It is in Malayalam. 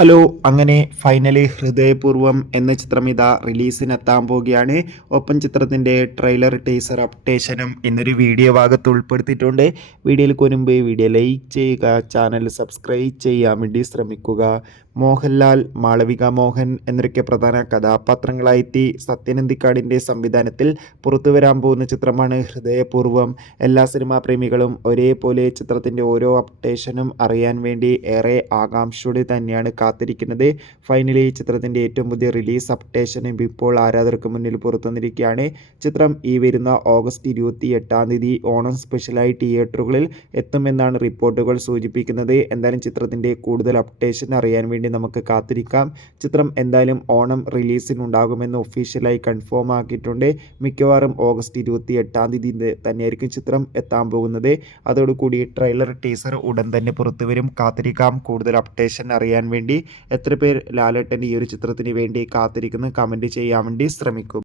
ഹലോ, അങ്ങനെ ഫൈനലി ഹൃദയപൂർവ്വം എന്ന ചിത്രം ഇതാ റിലീസിനെത്താൻ പോവുകയാണ്. ഒപ്പം ചിത്രത്തിൻ്റെ ട്രെയിലർ, ടീസർ അപ്ഡേഷനും ഇന്നൊരു വീഡിയോ ഭാഗത്ത് ഉൾപ്പെടുത്തിയിട്ടുണ്ട്. വീഡിയോയിൽ മുൻപ് വീഡിയോ ലൈക്ക് ചെയ്യുക, ചാനൽ സബ്സ്ക്രൈബ് ചെയ്യാൻ വേണ്ടി ശ്രമിക്കുക. മോഹൻലാൽ, മാളവിക മോഹൻ എന്നൊക്കെ പ്രധാന കഥാപാത്രങ്ങളായെത്തി സത്യനന്ദിക്കാടിൻ്റെ സംവിധാനത്തിൽ പുറത്തുവരാൻ പോകുന്ന ചിത്രമാണ് ഹൃദയപൂർവ്വം. എല്ലാ സിനിമാ പ്രേമികളും ഒരേപോലെ ചിത്രത്തിൻ്റെ ഓരോ അപ്ഡേഷനും അറിയാൻ വേണ്ടി ഏറെ ആകാംക്ഷയോടെ തന്നെയാണ് കാത്തിരിക്കുന്നത്. ഫൈനലി ചിത്രത്തിൻ്റെ ഏറ്റവും പുതിയ റിലീസ് അപ്ഡേഷനും ഇപ്പോൾ ആരാധകർക്ക് മുന്നിൽ പുറത്തുവന്നിരിക്കുകയാണ്. ചിത്രം ഈ വരുന്ന ഓഗസ്റ്റ് 28 ഓണം സ്പെഷ്യലായി തിയേറ്ററുകളിൽ എത്തുമെന്നാണ് റിപ്പോർട്ടുകൾ സൂചിപ്പിക്കുന്നത്. എന്തായാലും ചിത്രത്തിൻ്റെ കൂടുതൽ അപ്ഡേഷൻ അറിയാൻ വേണ്ടി നമുക്ക് കാത്തിരിക്കാം. ചിത്രം എന്തായാലും ഓണം റിലീസിനുണ്ടാകുമെന്ന് ഒഫീഷ്യലായി കൺഫേം ആക്കിയിട്ടുണ്ട്. മിക്കവാറും ഓഗസ്റ്റ് 28 തന്നെയായിരിക്കും ചിത്രം എത്താൻ പോകുന്നത്. അതോടുകൂടി ട്രെയിലർ, ടീസർ ഉടൻ തന്നെ പുറത്തുവരും. കാത്തിരിക്കാം കൂടുതൽ അപ്ഡേഷൻ അറിയാൻ വേണ്ടി. എത്ര പേർ ലാലേട്ടൻ്റെ ഈ ഒരു ചിത്രത്തിന് വേണ്ടി കാത്തിരിക്കുന്നു? കമൻറ്റ് ചെയ്യാൻ വേണ്ടി ശ്രമിക്കും.